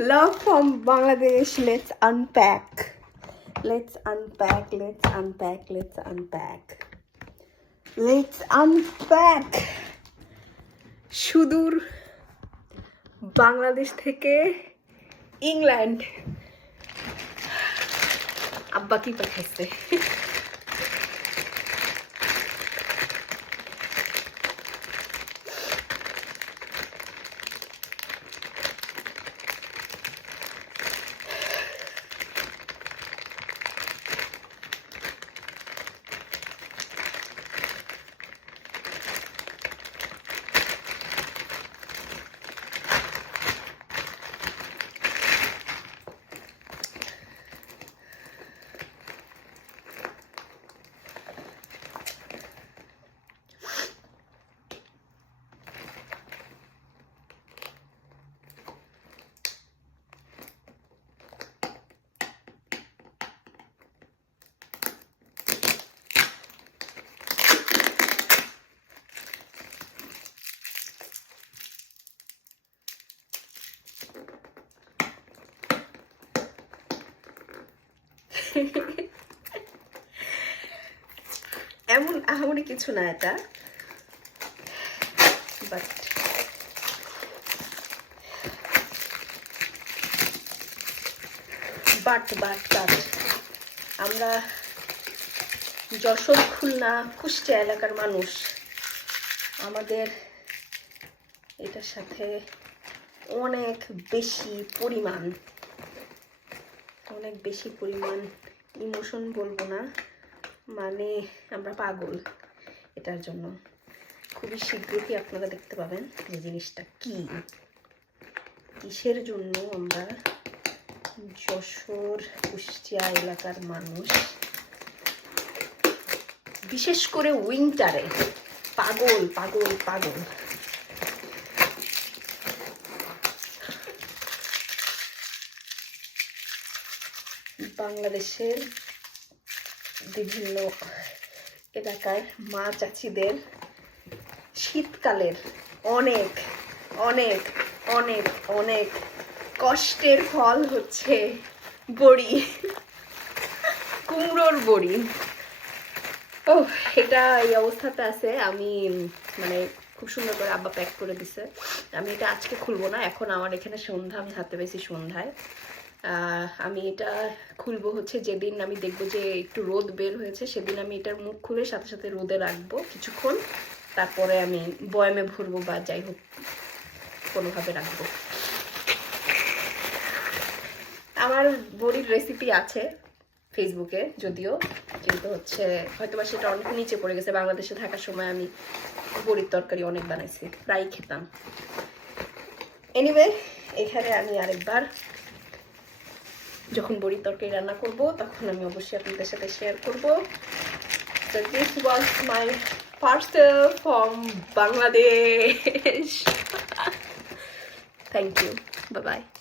Love from Bangladesh. Let's unpack. Let's unpack. Let's unpack. Let's unpack. Let's unpack. সুদূর বাংলাদেশ থেকে England আব্বা কি পাঠাইছে এমন আহামরি কিছু না এটা বাট আমরা যশোর খুলনা কুষ্টিয়া এলাকার মানুষ আমাদের এটার সাথে অনেক বেশি পরিমাণ ইমোশন বলবো না মানে আমরা পাগল এটার জন্য খুবই শীঘ্রই আপনারা দেখতে পাবেন যে জিনিসটা কি কিসের জন্য আমরা যশোর কুষ্টিয়া এলাকার মানুষ বিশেষ করে উইন্টারে পাগল পাগল পাগল বাংলাদেশের বিভিন্ন এলাকার মা চাচিদের শীতকালের অনেক অনেক অনেক অনেক কষ্টের ফল হচ্ছে বড়ি কুমড়োর বড়ি ও এটা এই অবস্থাতে আছে আমি মানে খুব সুন্দর করে আব্বা প্যাক করে দিছে আমি এটা আজকে খুলবো না এখন আমার এখানে সন্ধ্যা আমি হাতে পেয়েছি সন্ধ্যায় আমি এটা খুলবো হচ্ছে যেদিন আমি দেখবো যে একটু রোদ বের হয়েছে সেদিন আমি এটার মুখ খুলে সাথে সাথে রোদে রাখবো কিছুক্ষণ তারপরে আমি বয়ামে ভরবো বা যাই হোক কোনোভাবে রাখবো আমার বড়ির রেসিপি আছে ফেসবুকে যদিও কিন্তু হচ্ছে হয়তো বা সেটা অনেক নিচে পড়ে গেছে বাংলাদেশে থাকার সময় আমি বড়ির তরকারি অনেক বানাইছি প্রায় খেতাম এনিওয়ে এখানে আমি আরেকবার যখন বড়ির তরকারি রান্না করব তখন আমি অবশ্যই আপনাদের সাথে শেয়ার করব So this was my parcel from Bangladesh. Thank you. Bye bye.